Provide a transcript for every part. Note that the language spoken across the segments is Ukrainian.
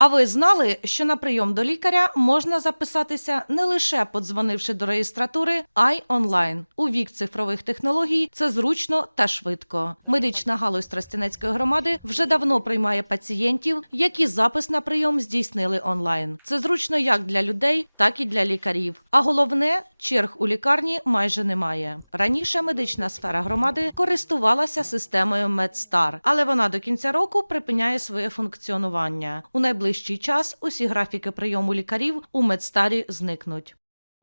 А ви знали, що на прийом до лікаря можна записатися не лише подзвонивши до реєстратури, а й онлайн. У вік цифрових технологій це зручно та швидко. Медична галузь Тростянецької громади вже давно приймає пацієнтів, які запис на прийом здійснили онлайн. Це зручно як для людей, так і для лікарів. А головне, черг у лікарні майже немає. Раніше медична сфера громади користувалася системою Медстар, але вона до кінця року припиняє своє функціонування. У найближчий час усі графіки прийому лікарів у Медстарі зникнуть.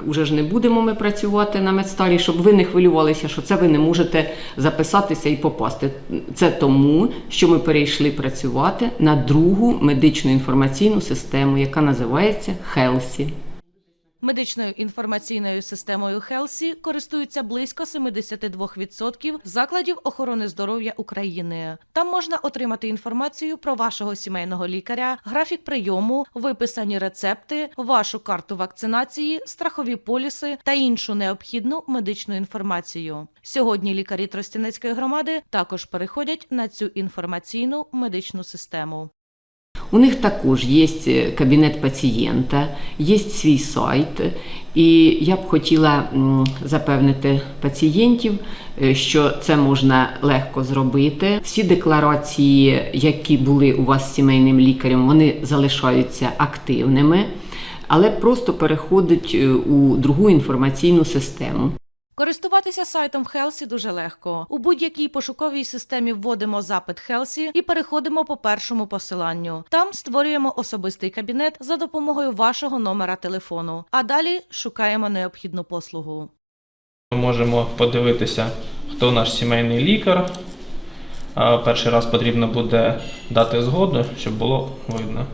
Уже ж не будемо ми працювати на медстарі, щоб ви не хвилювалися, що це ви не можете записатися і попасти. Це тому, що ми перейшли працювати на другу медичну інформаційну систему, яка називається Хелсі. Медичною інформаційною системою Хелсі користуються близько 72% закладів охорони здоров'я України. Там можна отримати інформацію про вашого сімейного лікаря, графік прийому, виписані рецепти, вашу карту вакцинації, страхові поліси та іншу необхідну медичну інформацію. Сьогодні лікарі Тростянецької громади також переходять на цю інформаційну медичну систему. У них також є е, кабінет пацієнта, є свій сайт. І я б хотіла запевнити пацієнтів, е, що це можна легко зробити. Всі декларації, які були у вас з сімейним лікарем, вони залишаються активними, але просто переходять е, у другу інформаційну систему. Користуватися сайтом Хелсі дуже легко. У будь-якій пошуковій системі вводимо запит Хелсі і переходимо по першому посиланню. Там створюємо особистий кабінет за допомогою вашого номера телефону, а далі шукаємо необхідну послугу. Ми можемо подивитися, хто наш сімейний лікар. Перший раз потрібно буде дати згоду, щоб було видно.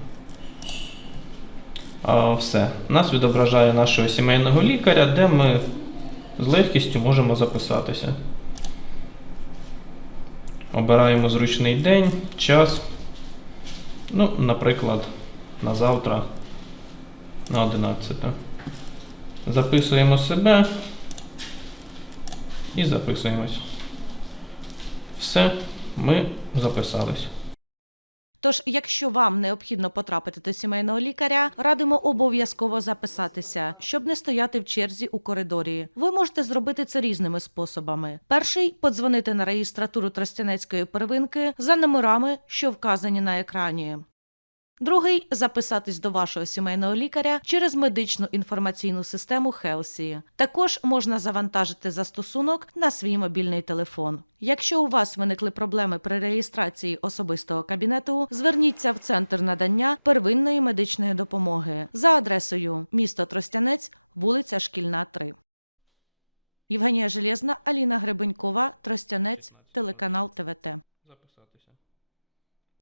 Все. Нас відображає нашого сімейного лікаря, де ми з легкістю можемо записатися. Обираємо зручний день, час. Ну, наприклад, на завтра на 11. Записуємо себе і записуємось. Все, ми записались. Тож, якщо вам необхідно потрапити до сімейного лікаря, радимо обов'язково записатися, щоб не стояти в черзі у коридорі. Ви можете зробити це різними способами. Перший подзвонити на реєстратуру Тростянецької первинки за номерами, що вказані на екрані. Другий записатись до вашого сімейного лікаря через медичну інформаційну систему Хелсі. Також можна завантажити застосунок на свій мобільний телефон. Якщо у вас виникли проблеми при реєстрації особистого кабінету, зверніться в центр надання первинної медичної допомоги за адресою місто Тростянець, вулиця Шкільна, 3. Євгенія Железна, Аліна Гребенькова, Тростянець, телеканал ТВТ.